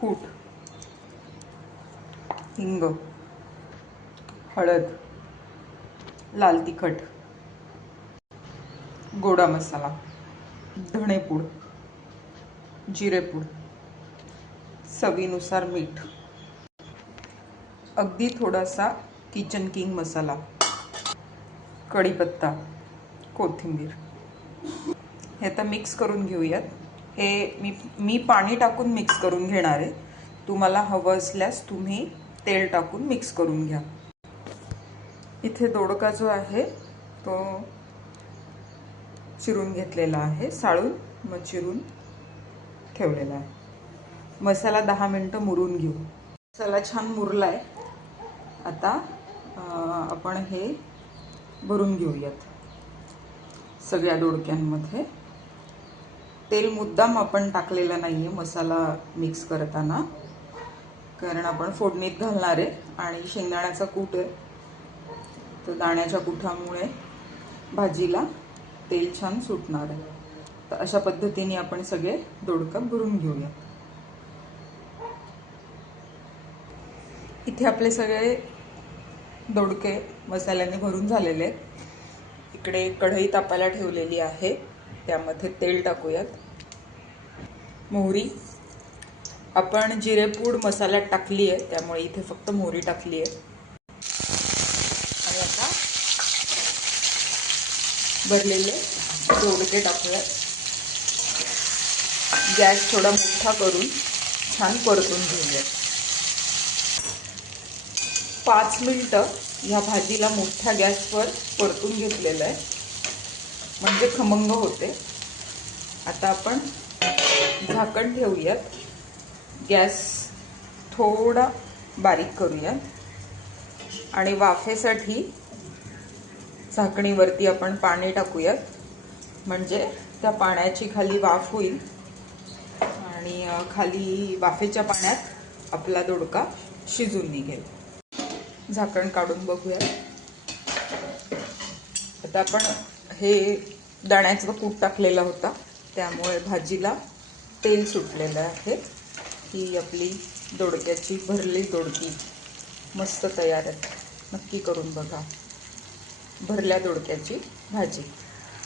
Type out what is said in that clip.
कूट, हिंग, हळद, लाल तिखट, गोडा मसाला, धणेपूड, जिरेपूड, चवीनुसार मीठ, अगदी थोडासा किचन किंग मसाला, कढीपत्ता, कोथिंबीर. हे आता मिक्स करून घेऊयात. हे मी पाणी टाकून मिक्स करून घेणार आहे. तुम्हाला हवं असल्यास तुम्ही तेल टाकून मिक्स करून घ्या. इथे दोडका जो आहे तो चिरून घेतलेला आहे, साळून मग चिरून ठेवलेला आहे. मसाला 10 मिनिटं मुरून घेऊ. मसाला छान मुरलाय. आता आपण हे भरून घेऊयात सगळ्या दोडक्यांमध्ये. तेल मुद्दाम आपण टाकलेलं नाहीये मसाला मिक्स करताना, कारण आपण फोडणीत घालणार आहे आणि शेंगदाण्याचा कूट आहे, तर दाण्याच्या कुठामुळे भाजीला तेल छान सुटणार आहे. तर अशा पद्धतीने आपण सगळे दोडका भरून घेऊया. इथे आपले सगळे दोडके मसाल्याने भरून झालेले आहेत. इकडे कढई तापायला ठेवलेली आहे, त्यामध्ये तेल टाकूयात. मोहरी आपण जिरेपूड मसाल्यात टाकली आहे, त्यामुळे इथे फक्त मोहरी टाकली आहे. आणि आता भरलेले दोडके टाकूयात. गॅस थोडा मोठा करून छान परतून घेऊयात. 5 मिनिटं ह्या भाजीला मोठ्या गॅसवर परतून घेतलेलं आहे, म्हणजे खमंग होते. आता आपण झाकण ठेवूयात. गॅस थोडा बारीक करूयात आणि वाफेसाठी झाकणीवरती आपण पाणी टाकूयात, म्हणजे त्या पाण्याची खाली वाफ होईल आणि खाली वाफेच्या पाण्यात आपला दोडका शिजून निघेल. झाकण काढून बघूयात. आता आपण हे दाण्याचं कूट टाकलेला होता, त्यामुळे भाजीला तेल सुटलेलं आहे. ही आपली दोडक्याची भरली दोडकी मस्त तयार आहे. नक्की करून बघा भरल्या दोडक्याची भाजी.